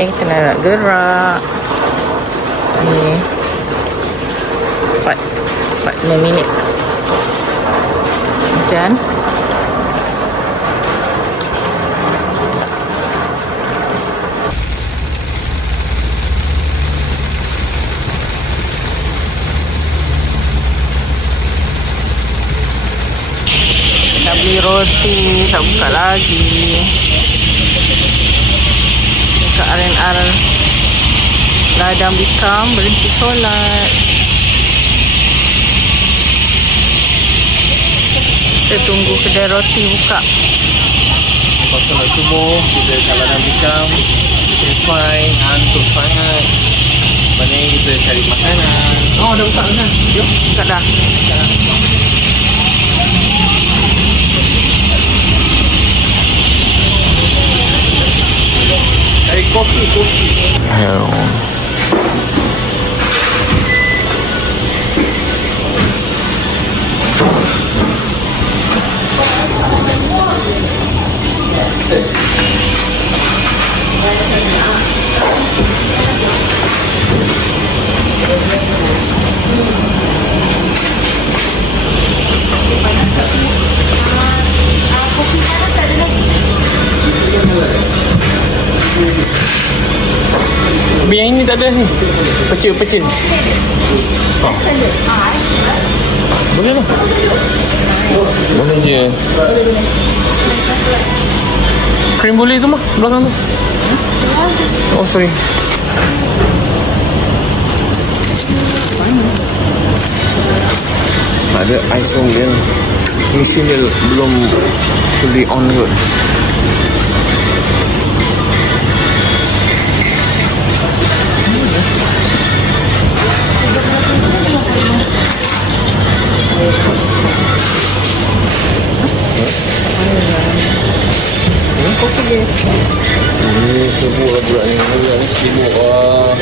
Kita nak gerak. Ni 45 minit. Hujan. Nak beli roti, tak buka lagi. Dekat R&R Ladang Bikam berhenti solat. Kita tunggu kedai roti buka. Lepas solat subuh, kita kat Ladang Bikam, Wi-Fi, ngantuk sangat. Lepas ni kita cari makanan. Oh, dah buka kan? Jom, buka dah. Cari kopi. Yang ini tak ada ni. Pecil. Oh. Boleh lah. Boleh je. Krim boleh tu mah belakang tu. Oh sorry. Ada ais pun dia. Mesin dia belum fully on kot. Kopi dia. Ini sibuk lah budak ni. Budak ni sibuk lah.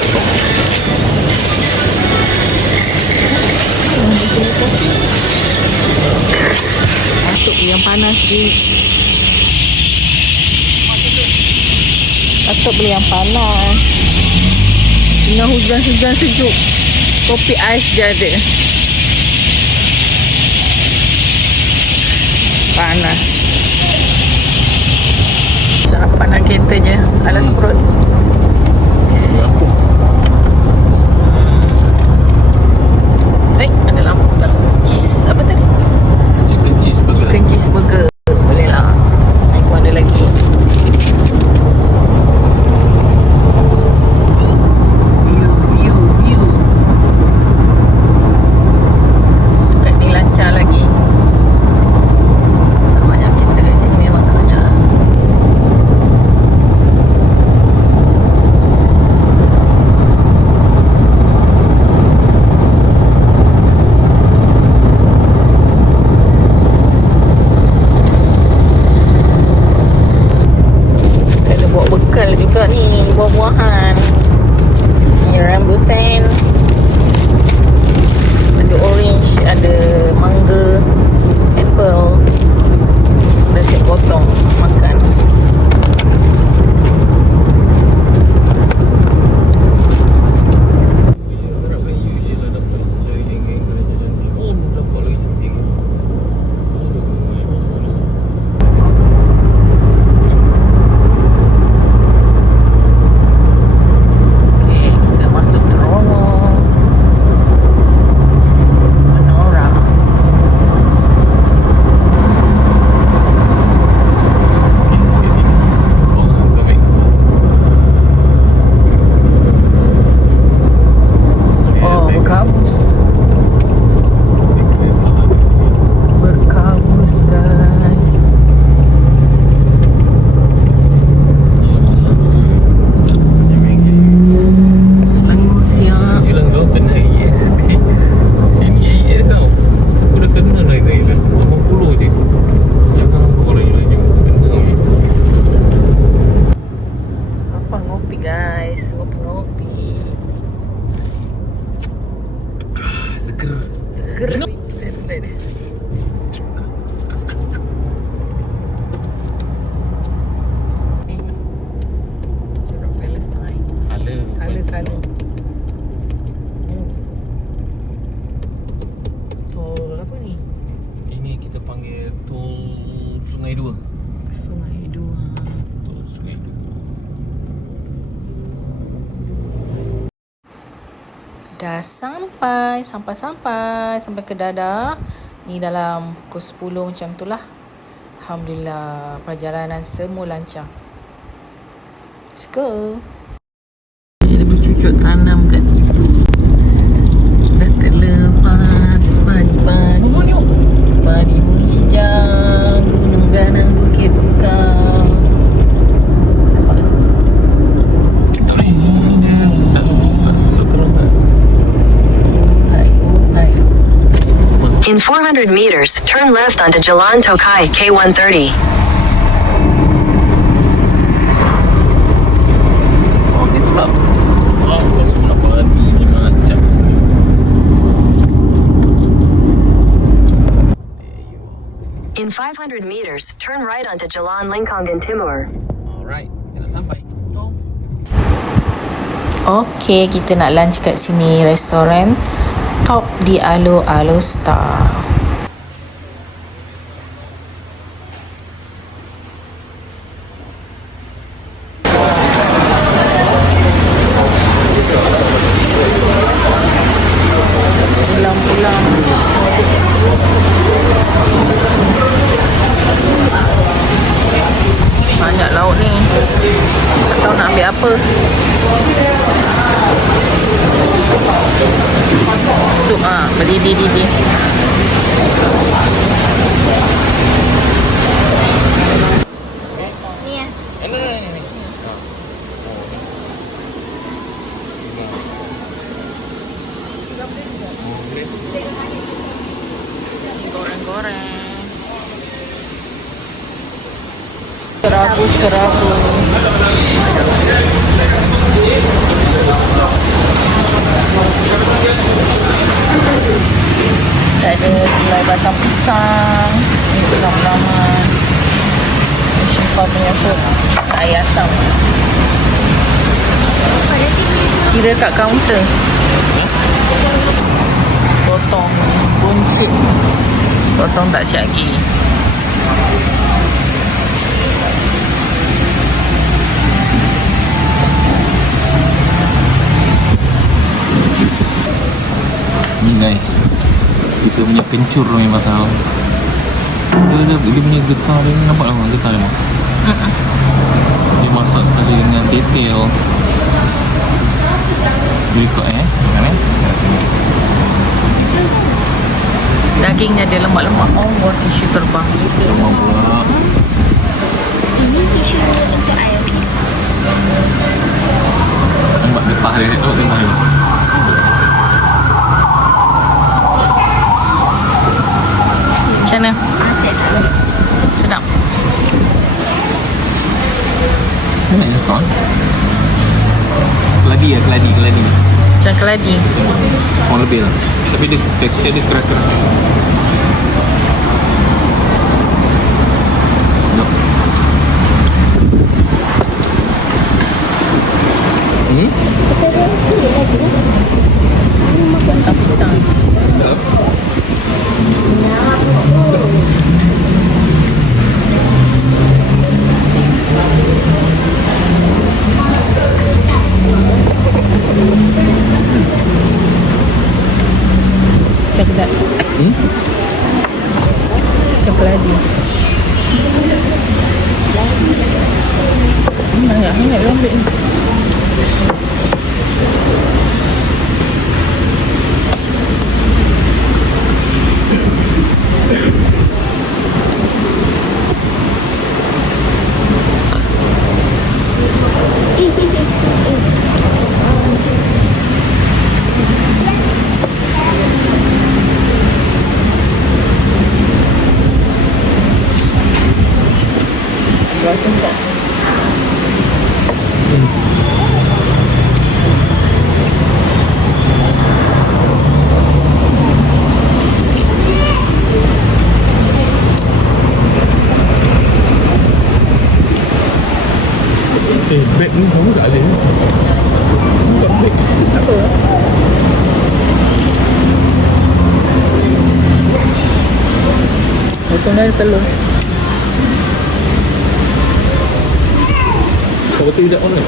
Masuk yang panas ni. Atau beli yang panas. Tengah hujan sejuk. Kopi ais je ada. Panas. Sarapan nak kereta je. Alas perut. Ada lampu dah. Cheese apa tadi? Chicken cheeseburger. Boleh lah. Aku ada lagi. View. Dekat ni lancar lagi. Tak banyak kereta kat sini, memang tak banyak. Ada bawa bekal juga ni, buah-buahan. Ni rambutan. Ada orange, ada mangga, apple. Dah siap potong makan. Okey, kita masuk terowong Menora. Oh, berkabus. Berkabus, guys. Selangor siap. Yelah kau kena AES. Sini AES tau. Aku dah kena dah itu AES 80 je. Jangan aku lagi kena. Apa ngopi, guys? Ngopi. Seger. Seger. Jorok Palestine. Dah sampai ke Dadah. Ni dalam pukul 10 macam tu lah. Alhamdulillah, perjalanan semua lancar. Let's go. Ada bercucuk tanam kat situ. Dah terlepas padi-padi. Padi menghijau, gunung ganang bukit bukau. Nampak ke? Tak terang tak? Hai. In 400 meters, turn left onto Jalan Tokai K130. Oh, gitu lah. Oh, pasal nak padi ni macam. In 500 meters, turn right onto Jalan Lingkongan Timur. Alright, kita dah sampai. Okey, kita nak lunch kat sini, restoran Top di Alo Alo Star. Pulang. Banyak lauk ni. Tak tahu nak ambil apa. Sup berdidi-didi. Ni ya. Ni. Goreng-goreng. Kerabu. Ada gulai batang pisang. Ini tulang-tulangan. Syifa punya food. Air asam. Kira kat kaunter. Potong buncit. Potong tak siap lagi. Ni guys, kita punya kencur ni pasal dia punya getah dia ni, nampak tak getah dia? Dia masak sekali dengan detail. Dia ikut mana? Dagingnya dia lemak-lemak. Oh, tisu terbang. Semua pula. Ini tisu untuk air. Nampak getah dia tu, tengok ni. Macam mana? Asyik tak ada. Sedap. Mana ya kawan? Keladi. Macam keladi. Kurang lebih lah. Tapi dia tekstur dia keras-keras. Jom. Batang pisang. Love. Coklat. Keladi. Hangat lembik ni. Macam tak? Beg ni kamu tak ada. Bukan beg. Apa? Potong dari telur. Kau tidak mana?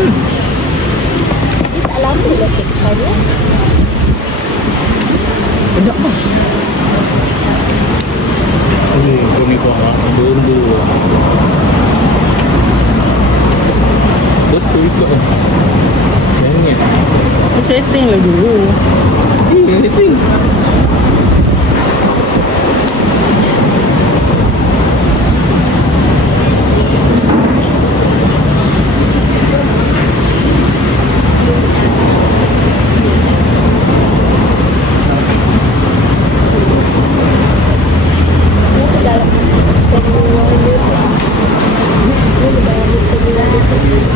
Dia tak lama lah tekan dia. Sedap lah. Kau ni kau benda. Betul ke? Jangan. Setting lah dulu. Setting.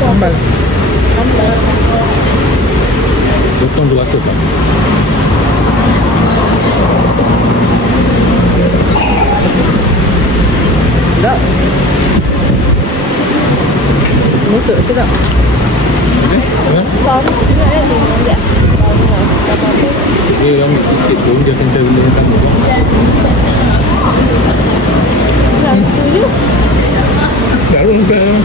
Sambal. Potong tu rasa tak? Sedap. Masuk sedap. Okay? Baru tengok kan dia ambil. Dia ambil sikit pun dia akan cari benda yang sama. Satu je. Jarum kan?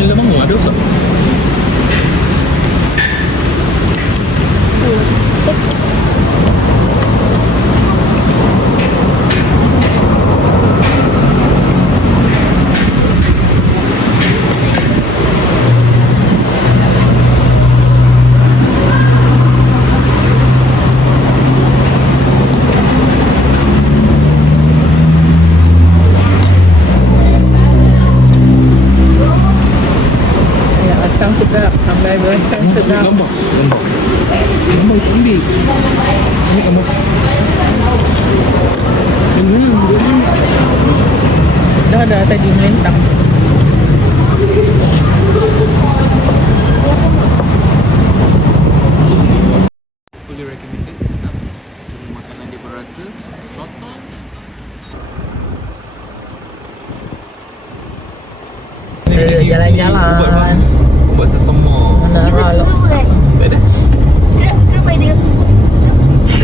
Bila bangun ada tak? Ya, asam sedap. Sambal belacan sedap. Gambar. Gambar itu ambil. Ini gambar. Yang mana? Dua ni. Dah tadi melentang. Fully recommended. Sedap. Semua makanan dia berasa. Soto. Jalan-jalan. Ubat sesama. Menara Lobster. Badass. Kenapa dia?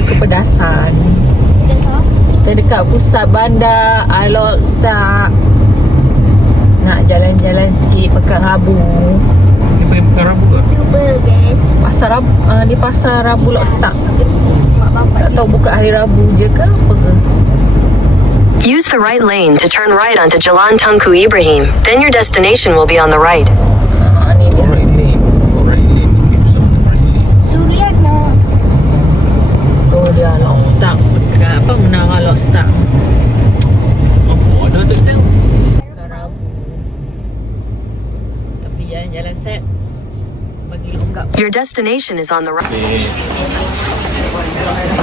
Kepedasan. Dia tahu. Kita dekat pusat bandar Lobster. Nak jalan-jalan sikit Pekan Rabu. Ni pakai pekan Rabu ke? Cuba guys. Pasar Rabu, di Pasar Rabu Lobster. Mak bapak Tak tahu buka hari Rabu je ke apa ke? Use the right lane to turn right onto Jalan Tunku Ibrahim. Then your destination will be on the right. Ni dia. Alright lane. Alright lane. Okay, so alright lane. Suryana. Oh dia Lobster. Dekat apa Menara Lobster. Oh, ada tak tahu? Pekan Rabu. Tapi jalan-jalan set. Bagi longgap. Your destination is on the right.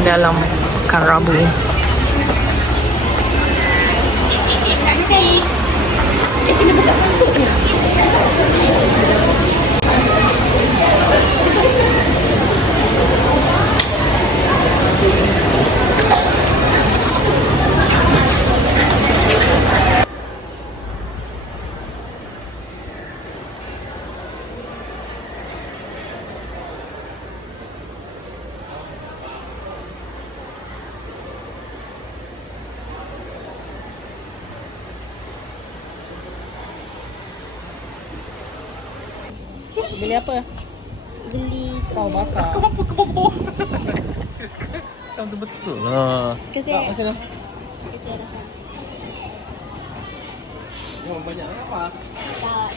Dalam Pekan Rabu. Dia kena buka masuk ni. Beli apa? Beli Tahu bakar. Tahu betul lah. Kesel. Macam mana? Banyak apa? Tak,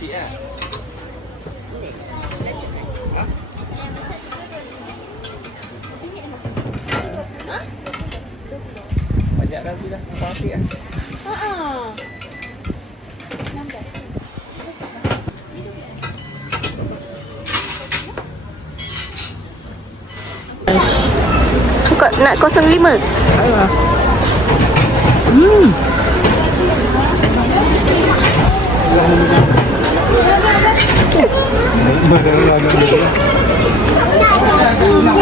ya. Banyak dah bila. Apa asyik lah. Kau nak 05? Alah.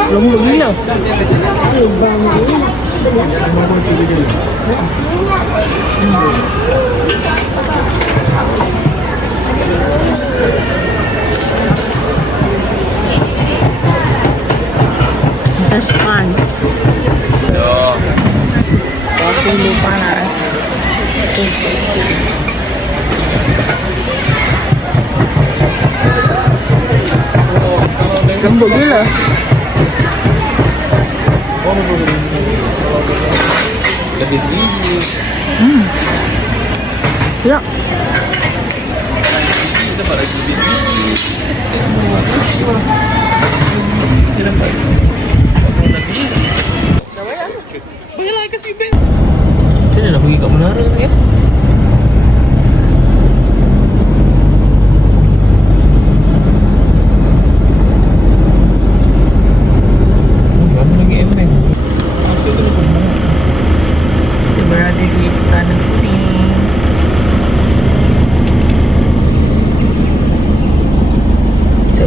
Lembut gila. That's fun. Kopi lu panas. Lembut gila. Ya. Macam mana nak pergi kat menara tu ya? Mana lagi embeng? Asal tu macam mana? Kita berada di Istana Kuning. So,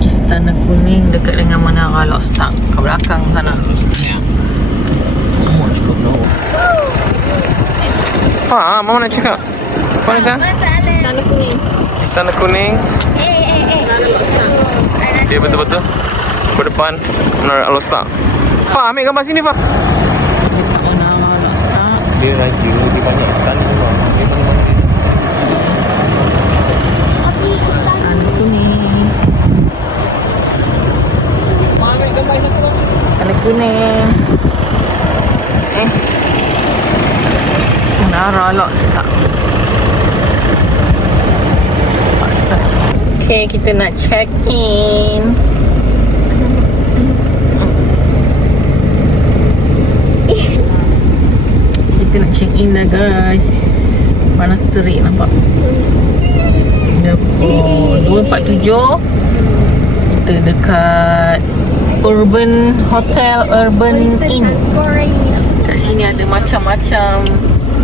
Istana Kuning dekat dengan Menara Lokstak kat belakang sana. Cukup no. Mama nak cakap. Apa Nisa? Istana Kuning. Istana Kuning. Eh. Ya betul-betul. Berdepan Menara Al-Lokstak. Ambil gambar sini Fa. Menara Lokstak. Dia lagi banyak istana semua. Dia mana-mana. Istana Kuning. Ambil gambar ini tu. Istana Kuning. Menara Lokstak. Pasal. Okay, kita nak check in. Kita nak check in dah guys. Panas terik nampak. Oh, 247. Kita dekat Urban Hotel Urban Inn. Kat sini ada macam-macam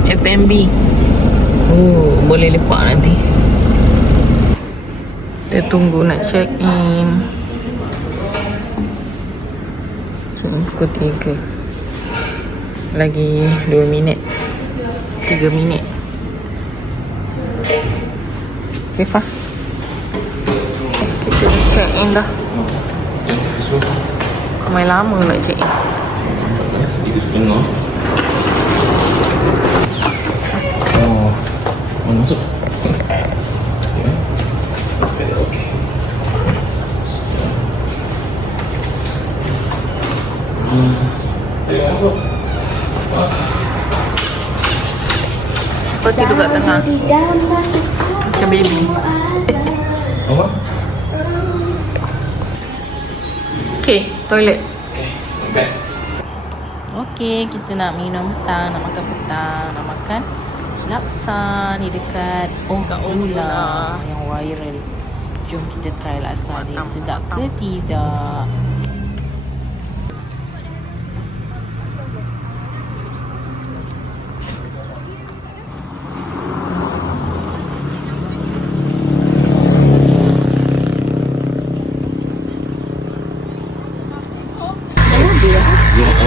F&B. Oh, boleh lepak nanti. Kita tunggu nak check in. Pukul 3. Lagi 2 minit. 3 minit. Okay, Fah. Kita check in dah. Ramai lama nak check in. 3.5. Oh, masuk. Okey. Kau tidur kat tengah macam baby. Apa? Okay, toilet. Okay. Okay, kita nak minum petang, nak makan petang, nak makan laksa ni dekat Gula yang viral. Jom kita try laksa dia, sedap ke tidak.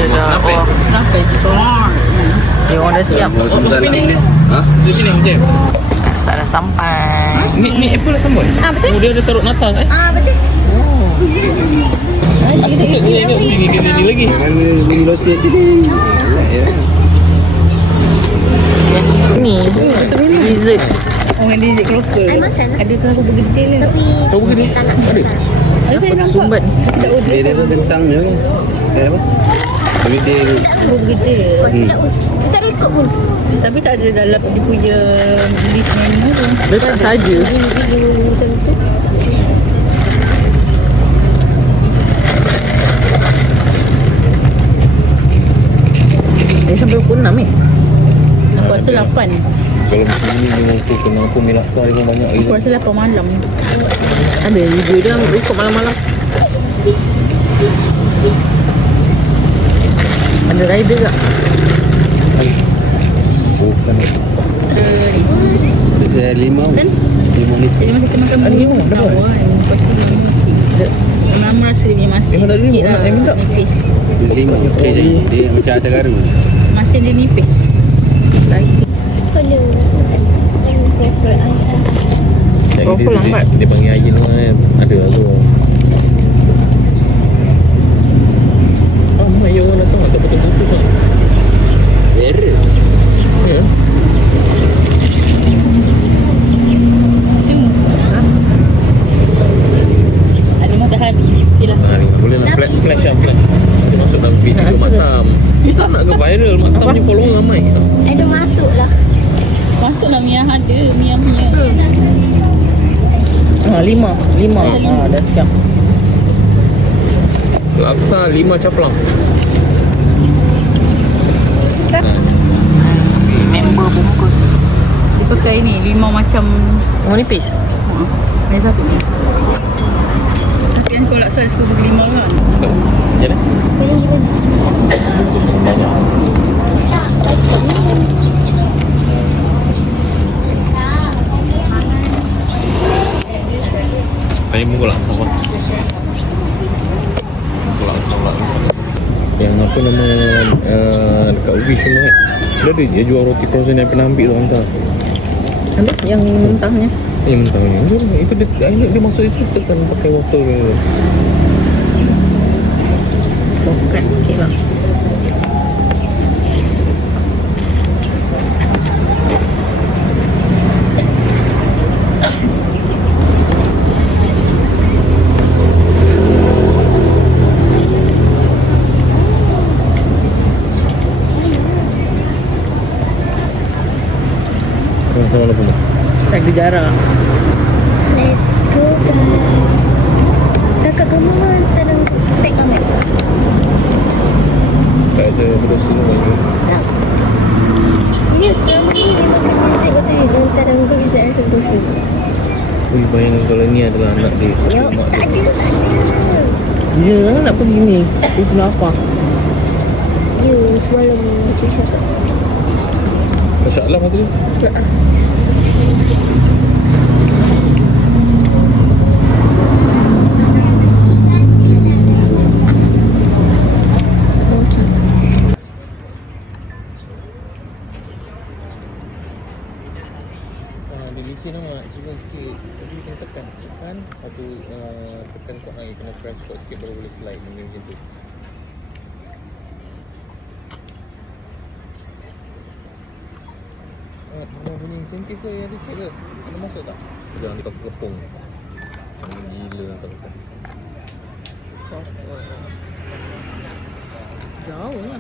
Kenapa itu? Dia orang dah siap. Di sini macam. Laksa dah sampai. Ni apple lah sambal. Betul. Dia ada taruh nata kan? Betul. Ini lagi. Ni dessert. Orang dessert lokal. Ada tahu bergedil ni. Tahu begini? Ada. Ada sumbat. Dia tu kentang je ni. Apa? Bergedil. Bergedil. Tak ada ikut pun. Tapi tak ada dalam dia punya list menu tu. Dia tak saja. Macam tu. Dia sampai pukul 6 Aku rasa 8. Kalau macam ni memang tu kena aku milak kau pun banyak lagi. Aku rasa 8 malam. Ada video dia ikut malam-malam. Ada rider tak? Saya 5 Kan? 5 ni. Jadi masa kita makan bubur kawan. Lepas tu memang rasa dia masih Memang tak ada sikit nak lah. yang minta. Nipis. 5 dia macam ada garam. Masih dia nipis. Lagi. Kayak Waffle lambat. dia panggil ayin tu kan. Ada lah tu. Mayo lah tu tak betul-betul tak. Error. Ya. Ada matahari. Yelah. Boleh lah flash lah flash. Dia masuk dalam video Maktam. Tak nak ke viral. Maktam ni follower ramai. Ada masuk lah. Masuk lah Mia ada. Mia punya. 5. Dah siap. Laksa 5 caplang. Member bungkus. Dia pakai ni 5 macam. Oh, nipis. Ni satu ni. Tapi yang kau laksa suka bagi 5 kan? Macam mana? Banyak. Paling pun laksa pun. Yang apa nama dekat Ubi semua kan. Dia jual roti frozen yang pernah ambil tu hantar. Ambil yang mentahnya. Mentahnya. Itu dia masuk itu tekan pakai waffle ke. Bukan, okey lah. Sama mana pun. Tak ada jarak. Let's go guys. Dekat rumah terang pack kami. Tak ada berdosa lagi. Tak. Ini selama ni dia makan nasi betul ni. Dia terang tu kita rasa dosa. Ui, bayangkan kalau ni adalah anak dia. Ya, Mak tak dia. ada. Dia nak pergi ni. Dia kena apa? You semalam aku cakap. Masya Allah mata dia. Dia listen nama cuba sikit. Tapi kena tekan. Atau tekan kuat lagi. Kena press kuat sikit baru boleh slide macam tu. Mana bunyi insentif tu yang ada cek ke? Ada masuk tak? Jangan dia kepung. Gila lah tak. Jauh lah.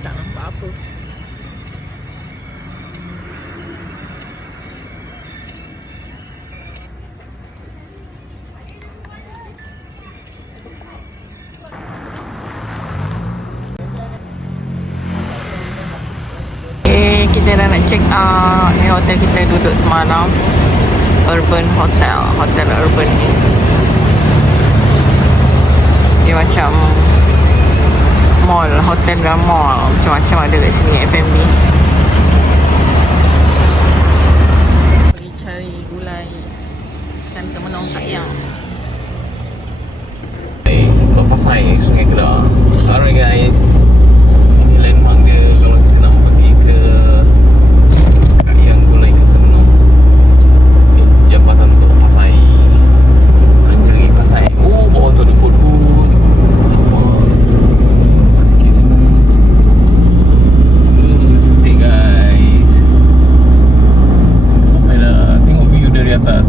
Tak nampak apa. Kita dah nak check out. Ni hotel kita duduk semalam, Urban Hotel. Hotel Urban ni dia macam mall, hotel dan mall. Macam-macam ada kat sini. F&B. Pergi cari gulai ikan temenong sayang. Untuk Pasai, Sungai Kedah. Alright guys, ini landmark dia kalau kita nak pergi ke Kaliang Gulai ke Temenong. Jambatan untuk Pasai. Cari Pasai. Oh, bawah tu ada kebun. Nampak sikit sana. Cantik guys. Sampai dah tengok view dari atas.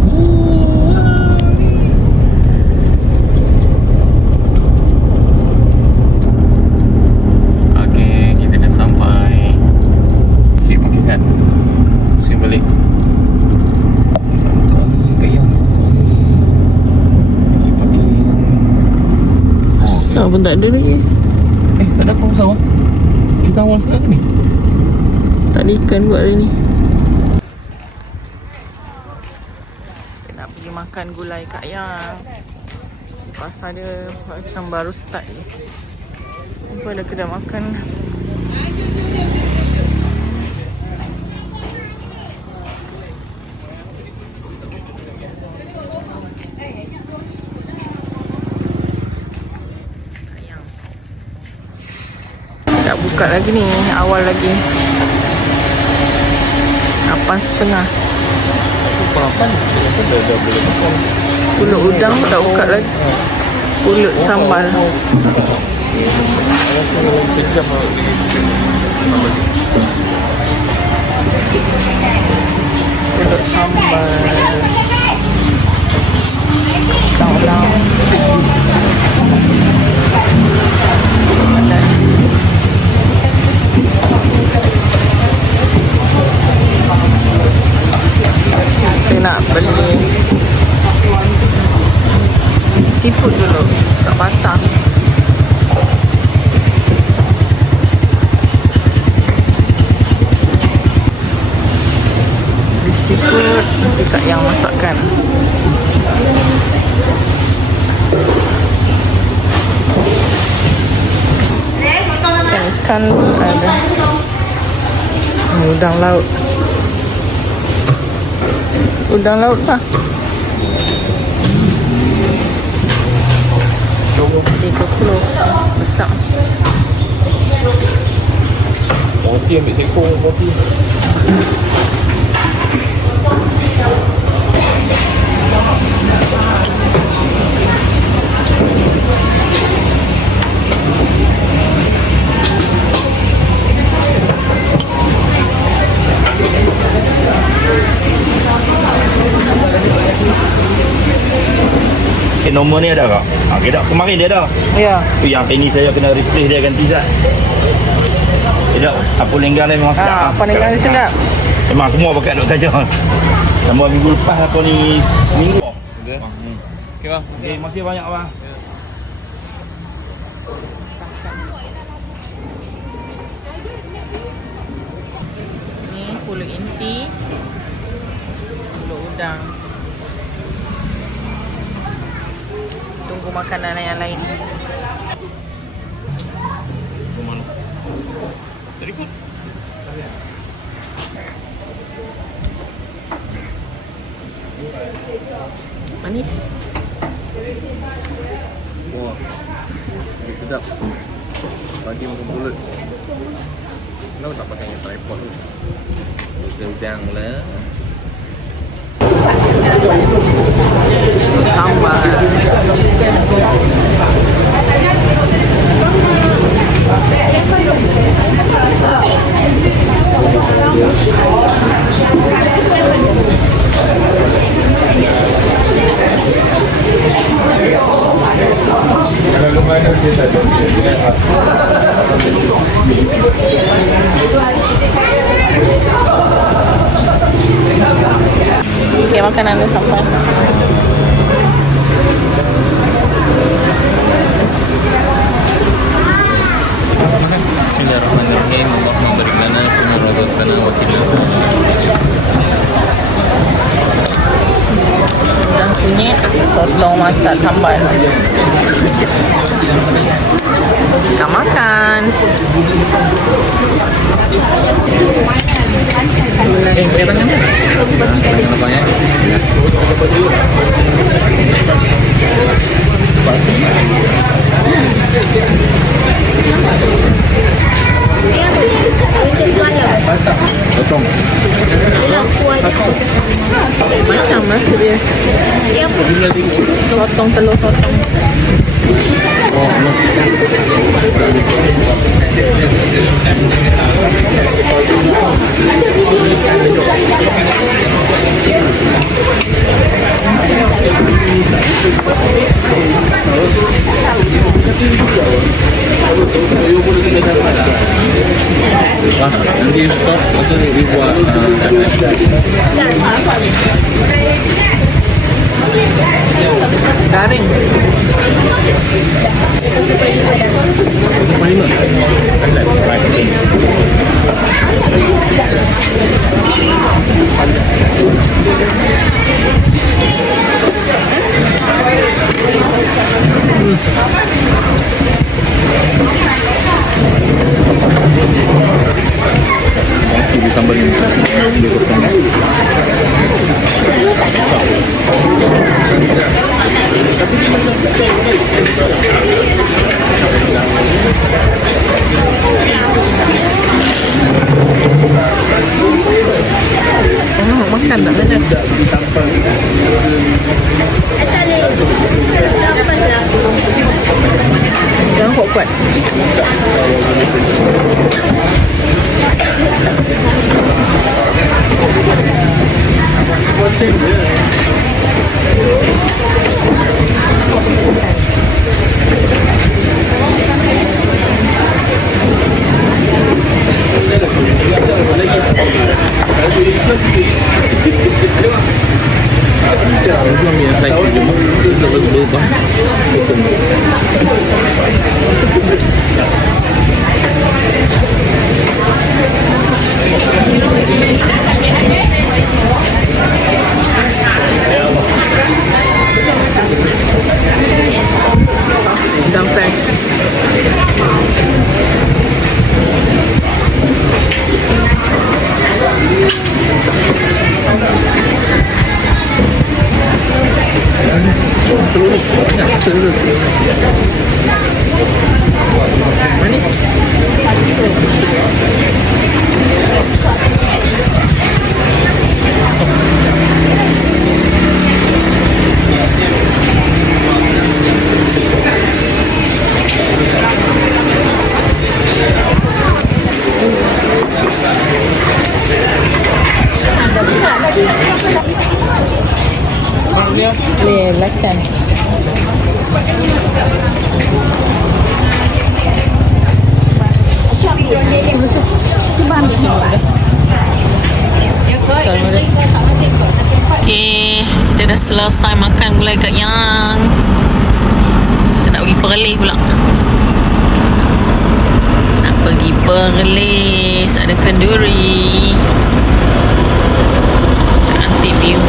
Pun tak ada lagi. Tak ada apa pasal. Kita awal sangat ni. Tak ada ikan buat hari ni. Kita nak pergi makan gulai Kak Yang. Pasar dia macam baru start je. Apa ada kedai makan. Tak buka lagi ni, awal lagi 8.30. Apa-apa ni? Dah boleh makan. Pulut udang tak buka lagi. Pulut sambal. Rasa dalam sejam lah. Pulut sambal. Udang-udang. Kita nak beli seafood dulu kat pasar. Beli seafood nanti Kak Yang masakkan. Ikan ada. Udang laut. Udang laut lah. 30 besar. Roti ambil sekor roti. Nombor ni ada tak? Okay, tak. Kemarin dia ada. Ya. Tu yang ini saya kena replace dia ganti Zat. Sedap. Apa lenggang ni memang sedap. Apa lenggang ni sedap. Memang semua pakai duk saja. Sama minggu lepas apa ni minggu. Okey. Okey bang. Okey, masih banyak bang. Ni pulut inti. Pulut udang. Tunggu makanan yang lain. Terikut. Manis. Wah. Sedap. Pagi makan pulut. Kenapa tak pakai tripod tu? Udang lah. Sambal. Okay, makanan dia sampai. Bismillahirrahmanirrahim. Allah memberi lana wa razaqana wa qina. Udang kunyit, sotong masak sambal. Kita makan. Boleh banyak? Jangan banyak. Potong. Macam rasa dia. Sotong, telur sotong. Wah, nanti stop atau dibuat Garing. Baik. Okey, ditambah dengan dia kotong. Makan tak banyak. Jangan kuat-kuat. Itu ambil yang saiz je mah. Kita berubah. Udang fresh. Manis. Ni belacan. Okay, kita dah selesai makan gulai kat Yang. Kita nak pergi Perlis pula. Nak pergi Perlis, ada kenduri. Cantik view.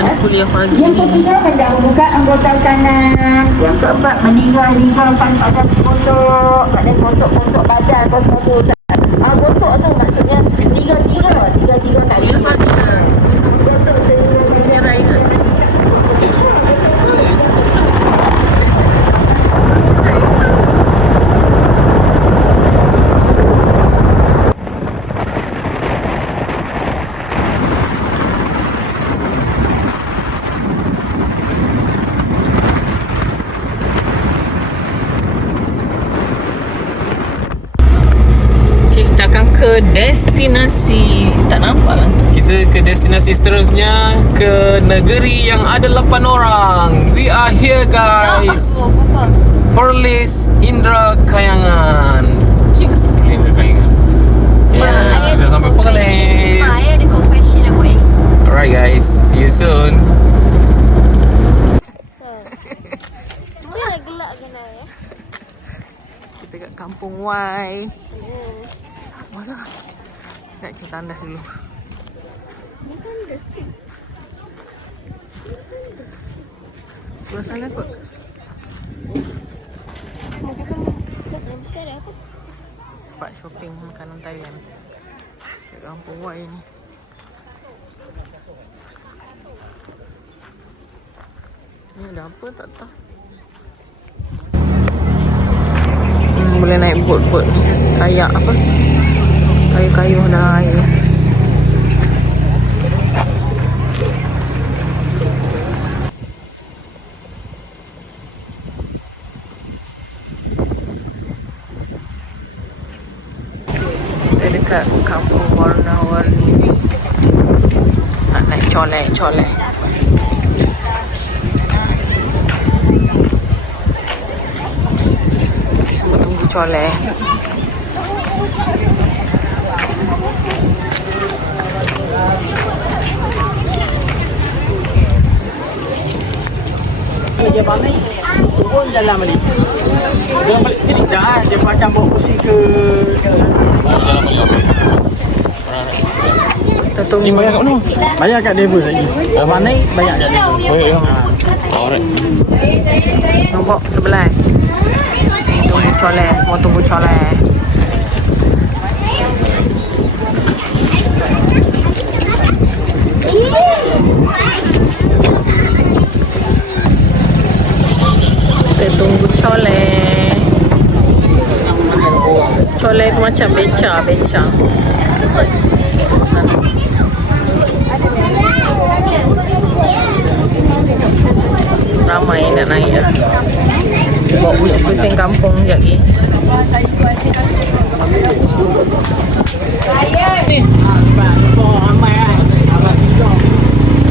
Ada kuliah pagi Yang ni. ketiga, mendahulukan anggota kanan. Yang keempat, meninggalkan pada kotak badan, gosok tu maksudnya tiga kali. Kuliah pagi lah. Gosok Ni Raihan. Ke destinasi. Tak nampak lah. Kita ke destinasi seterusnya, ke negeri yang ada 8 orang. We are here guys. Perlis Indra Kayangan. Ya ke Perlis Indra Kayangan? Yes, kita sampai Perlis. Ada confession aku Alright guys, see you soon. Cuma dah gelak kena ya. Kita kat Kampung Y. Mana? Nak cek tandas dulu. Sebelah sana kot. Yang besar dah apa? Tempat shopping makanan Thailand. Kat Kampung Y ni. Ni ada apa tak tahu. Boleh naik bot-bot kayak apa? Kayu-kayu dah air. Kita dekat kampung warna-warni. Nak naik colek. Semua tunggu colek. Dia balik turun jalan balik. Jalan balik sini dah. Dia akan bawa kursi ke jalan. Jalan balik apa? Kita tunggu. Ni bayar kat mana? Bayar kat driver lagi. Mana ni banyak kat driver. Oh ya. Alright. Nombok sebelah. Tunggu colek. Semua tunggu colek. Kita tunggu colek. Colek tu macam beca. Ramai nak naik ya. Bawa pusing-pusing kampung sekejap lagi.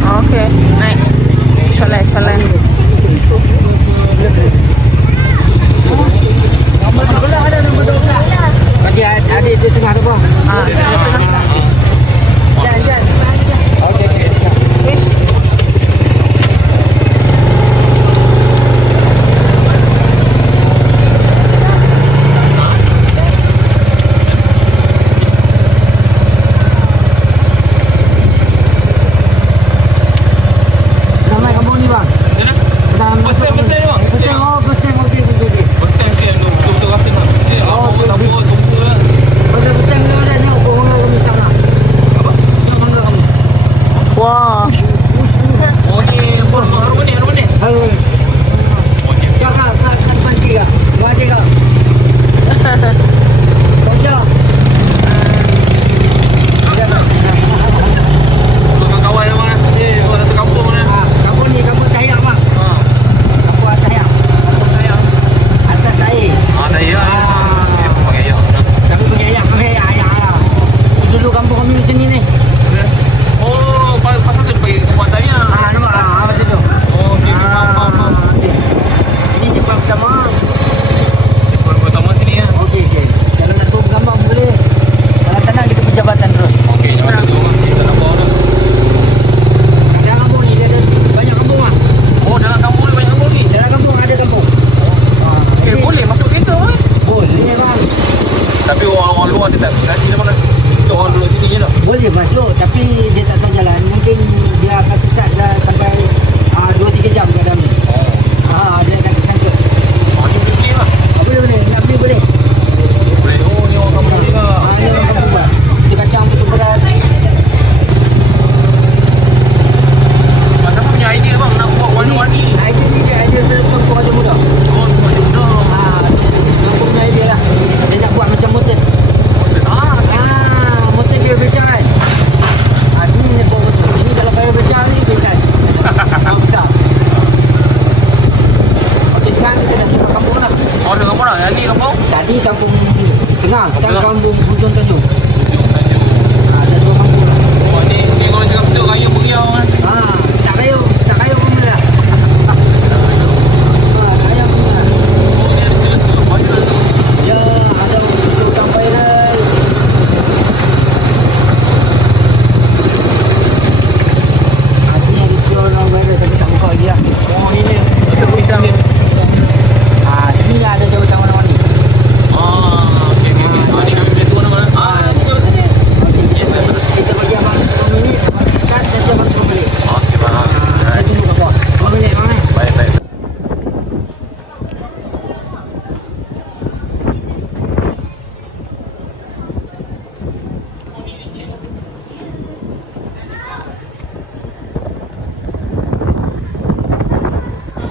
Okey, naik. Colek. Bagi adik di tengah tu bang. Di tengah. Jalan. Okey. Nama kampung ni bang. First time ni bang. First time okey. First time ke betul-betul rasa nak. Tunggu lah. Betul ni ada ni orang kami sana. Apa? Orang kami. Wah. Oh ni harum ni. Halo. Kakak, panci kak. Wajib kak. Bocor. Kawan mana? Orang satu kampung mana? Kampung ni kampung Cahaya bang. Kampung Cahaya. Atas air. Dah ya. Pakai ya. Kami pakai ayak. Dulu kampung kami macam ni ni. Oh, pasal tu pakai kuat tanya. Nampak apa tu? Oh, okey, faham. Ini jumpa pertama. Pertama sini ya. Okey. Kalau nak turun gambar boleh. Kalau tak nak kita perjabatan terus. Okey, jangan tu orang kita nak bawa dah. Dalam kampung ni dia ada banyak kampung ah. Oh, dalam kampung ni banyak kampung ni. Dalam kampung ada kampung. Boleh masuk kereta kan? Boleh bang. Tapi orang luar dia tak berani dah makan. Kita orang duduk sini je lah. Boleh masuk tapi dia tak tahu jalan. Mungkin dia akan sesat dah sampai 2-3 jam ke dalam ni. Dia akan tersangkut. Ni boleh beli lah. Boleh. Nak beli boleh. Boleh. Oh, ni orang kampung ni lah. Ni orang kampung bang. Dia kacang betul beras. Macam mana punya idea bang nak buat warna-warni? Idea ni dia idea untuk orang muda. Oh, macam tu. Kampung punya idea lah. Dia nak buat macam motor. Motor dia becak kan. Sini dia buat motor. Ini kalau kaya becak ni becak. Besar. Okey, sekarang kita dah jumpa kampung lah. Oh, dengan mana? Yang ni kampung? Tadi kampung tengah, sekarang Tengah. kampung hujung Tanjung. Tanjung. Dah 2 kampung lah. Oh, ni kalau cakap betul raya beriau kan. Tak kayu pun dah. Tak kayu pun dah. Oh, ni ada celup-celup viral tu. Ya, ada untuk sampai dah. Sini ada jual orang viral tapi tak buka lagi lah. Oh, ni ni. Macam pisang ni. Sini ada jawatan warna-warni. Okey. Ni kami boleh turun mana? Ni jawatan ni. Yes, betul. Kita bagi abang 10 minit, abang kat nanti abang turun balik. Okey, faham. Saya tunggu kat bawah. 10 minit bang eh. Baik.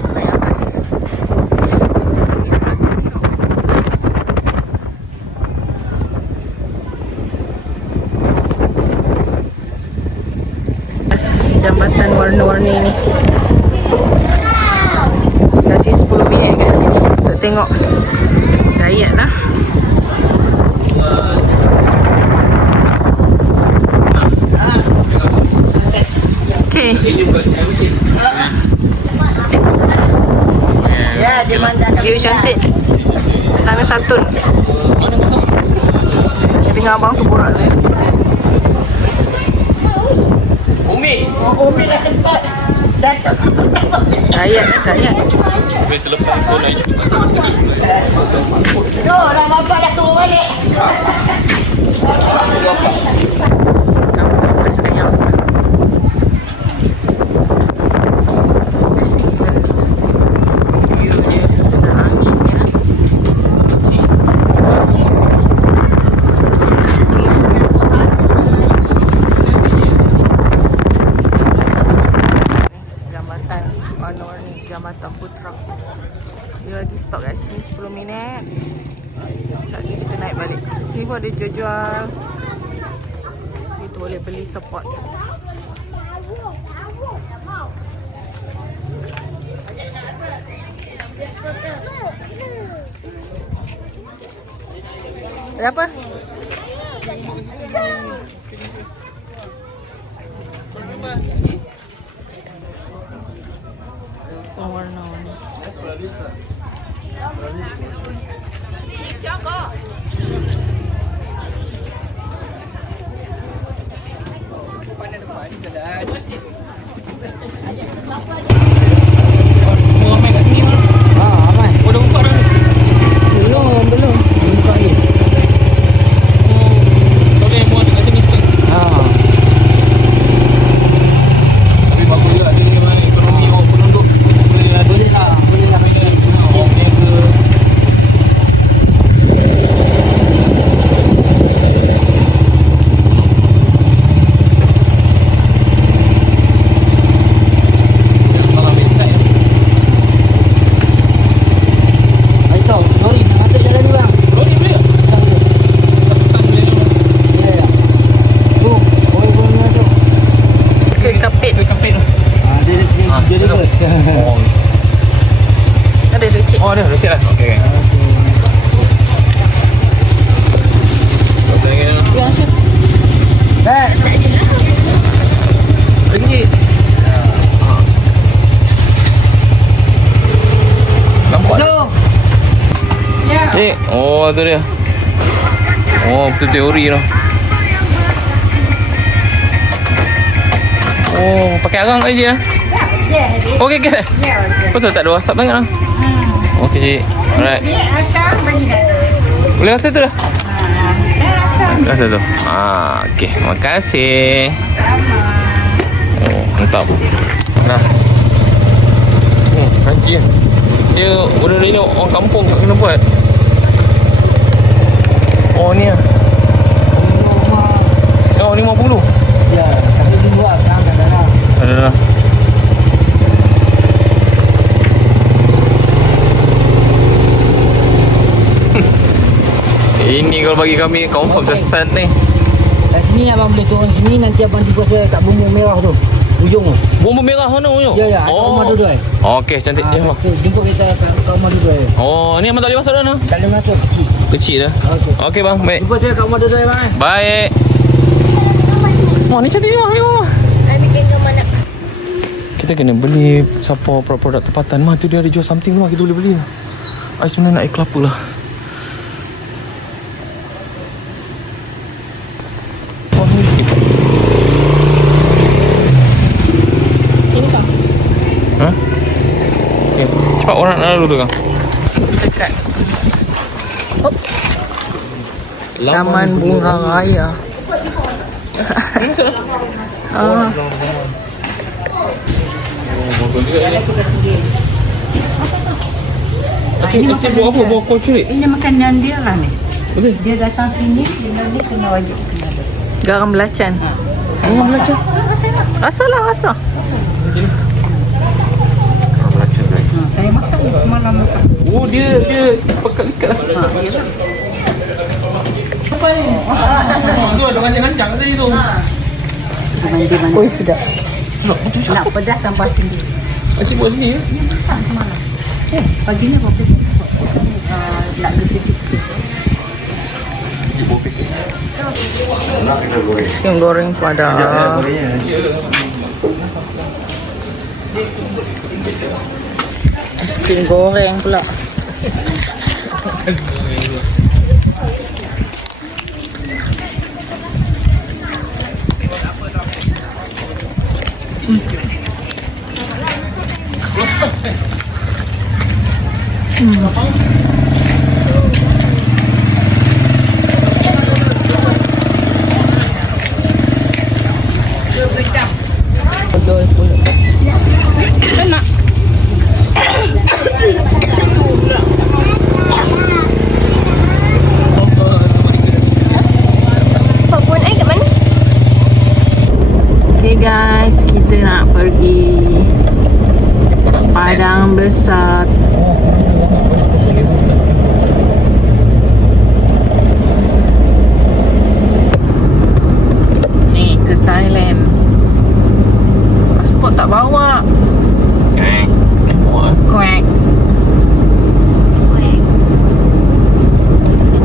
Naik atas. Jambatan warna-warni ni. Kasih 10 minit kat sini untuk tengok rakyat lah. cantik. Sana santun. Dengan abang tu borak tu. Umi dah sempat datang. Dayat. Umi terlepas phone lagi. No, dah bapak dah turun balik. Kampung Kes Ayam. Asyik kita. View dia. Ada angin ya. Jambatan warna-warni Jambatan Putra. Dia lagi stop kat sini 10 minit. Saat ni kita naik balik. Sini pun ada jual-jual. Kita boleh beli support. Ada apa? Oh, warna-warni. Mau main kat sini mah. Aman. Oh, dah buka dah. Belum. Buka lagi. Oh, boleh mau kat sini. Tapi bagus juga dia dengan ekonomi orang penduduk. Boleh lah. Boleh lah. Oh, niaga. Salah website. Ayo tau, sorry, nak masuk jalan ni bang. Oh, ni boleh. Tak boleh tu. Ya. Tu, boleh masuk. Ke kapit. Ke kapit tu. Dia reverse. Oh. Ada receipt. Oh, ada receipt lah. Okey. Okey. Yang Syed. Ringgit. Nampak tak? Oh, tu dia. Oh, betul teori tu. Oh, pakai arang aja dia. Okey, okey. Betul tak ada WhatsApp sangat lah. Okey, cik. Alright. Boleh rasa tu dah? Rasa tu. Okey. Terima kasih. Oh, mantap. Nah. Oh, crunchy lah. Dia benda ni orang kampung tak kena buat. Oh, ni lah. Oh, 50. Ya, tapi dulu lah, sekarang tak ada lah. Ada dah. Ini kalau bagi kami confirm sesat ni. Kat sini abang boleh turun sini, nanti abang tiba saya kat bumbung merah tu. Ujung tu. Bumbu merah mana tu? Ya, ya, kat rumah Dudoi. Okey, cantik je. Bang. Jumpa kita kat rumah Dudoi. Oh, ni abang tak boleh masuk dah no? Tak boleh masuk, kecil. Kecil dah. Okey. Okey bang, baik. Jumpa saya kat rumah Dudoi bang. Baik. Wah, ni cantik je bang. Ni bang. Kami tengok mana. Kita kena beli siapa produk tempatan. Mah tu dia ada jual something tu, kita boleh beli. I sebenarnya nak air kelapa lah. Oh, ni sikit. Ini kang. Ha? Okay. Cepat orang nak lalu tu kang. Dekat. Taman Bunga Raya. Asyik buat apa? Buat kau curi? Ini makanan dia lah ni. Betul? Dia datang sini, dia nanti kena wajib kena ada. Garam belacan. Oh, belacan. Rasa lah, rasa. Saya masak semalam masak. Oh, dia pekat-pekat lah. Apa ni? Tu ada rancang-rancang tadi tu. Mandi-mandi. Oh, sedap. Nak pedas tambah sendiri. Asyik buat sini ya? Dia masak semalam. Pagi ni kopi nak bersedikit. Ayam goreng pada. Es krim goreng pula. Papun kat mana? Okay guys, kita nak pergi Padang Besar. Ni ke Thailand. Pasport tak bawa. Quack.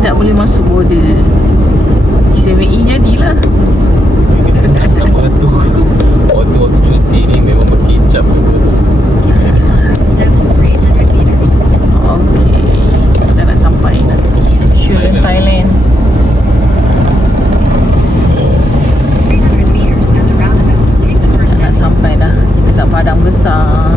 Tak boleh masuk border. 7E jadilah. Waktu cuti ni memang berkicap gitu. Okay, dah nak sampai dah. Shun Thailand. Dah nak sampai dah. Kita kat Padang Besar.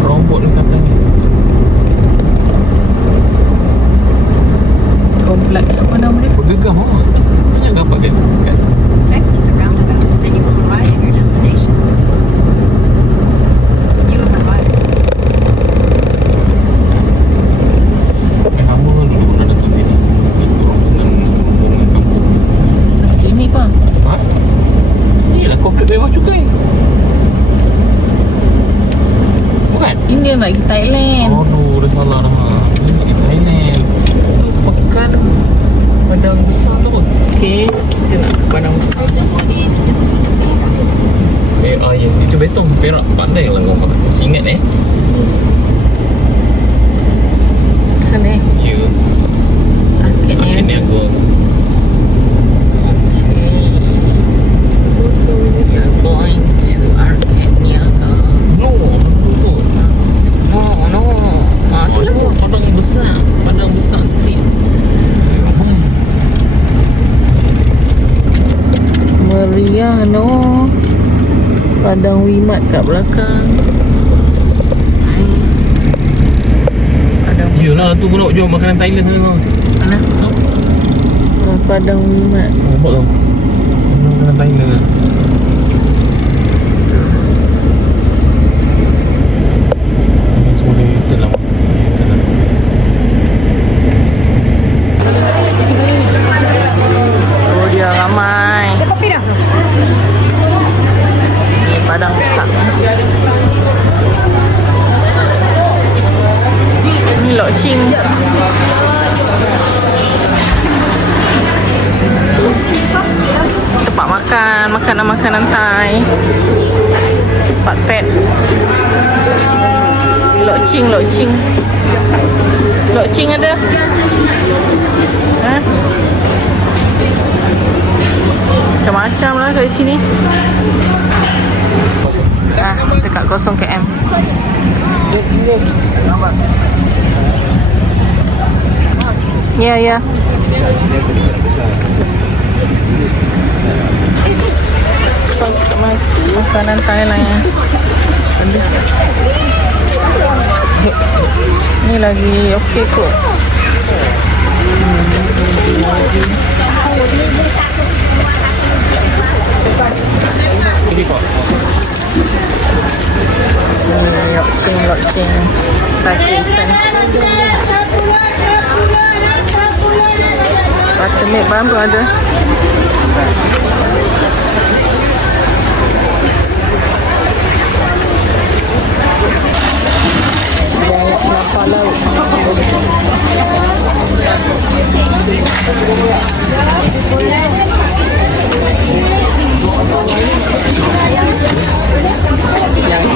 Robot ni katanya. Kompleks apa nama dia? Gegam lah. Banyak dapat kan? Exit the roundabout, then you will arrive at your destination. You have arrived. Lama dulu pernah datang sini. Itu rombongan kampung. Sini pa. Ha? Inilah komplek bawah cukai. Bukan? Ini dia nak pergi Thailand. Aduh, dah salah dah. Ini pergi Thailand. Pekan Padang Besar tu apa? Okay, kita nak ke Padang Besar. Yes, itu betul. Perak pandai lah kau. Masih ingat Sana Ya. Arcade Akhirnya ni. aku Okay. We are going to Arcade Niaga. No, No. Tu lah Padang Besar. Padang Besar Street. Meriah no. Padang Wimat kat belakang. Padang Yelah, tu pun nak jual makanan Thailand sana. mana? Padang Wimat. Nampak tau. Makanan Thailand lah. Ini semua dia telah. Oh dia ramai. Ni Padang Besar. Ni Lok Ching. Tempat makan, makanan-makanan Thai. Tempat pet. Lok Ching. Lok Ching ada. Ha? Macam-macam lah kat sini. Dekat 0 km. Ya. Makanan Thailand ya. Ni lagi okey kot. Lok Ching. Pakistan. Buttermilk bambu ada. Banyak lapar laut. Yang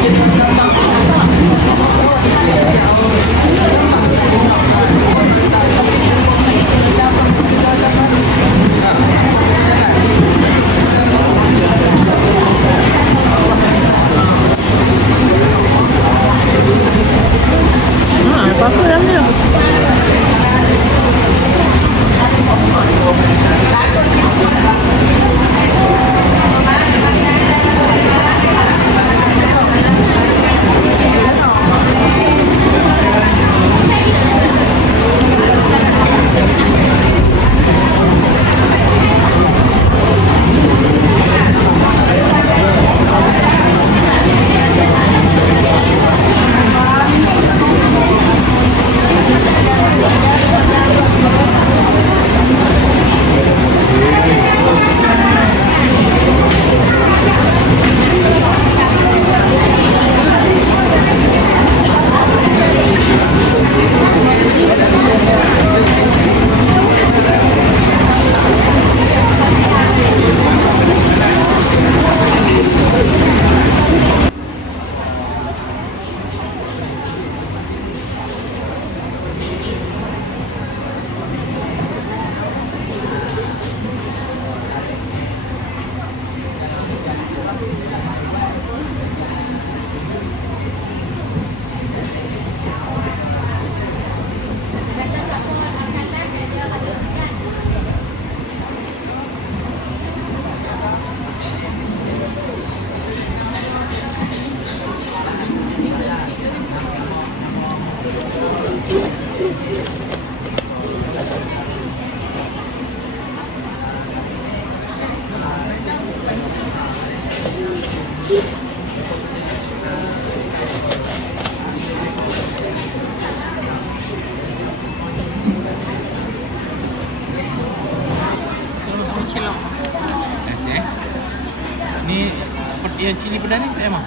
yang cili pedas ni tak emang?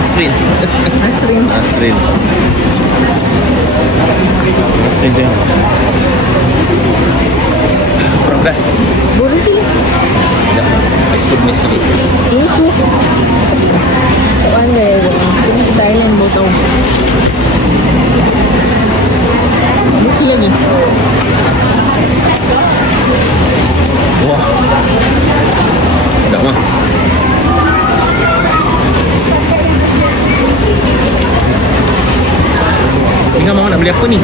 Asrin. Asrin. Asrin. Asrin je. Kurang pedas. Boleh sini. Tak. Tekstur ni sekali. Ini su. Tak pandai je. Ini Thailand baru tahu. Mesti lagi. Wah. Tak mah. Tinggal mau nak beli apa ni?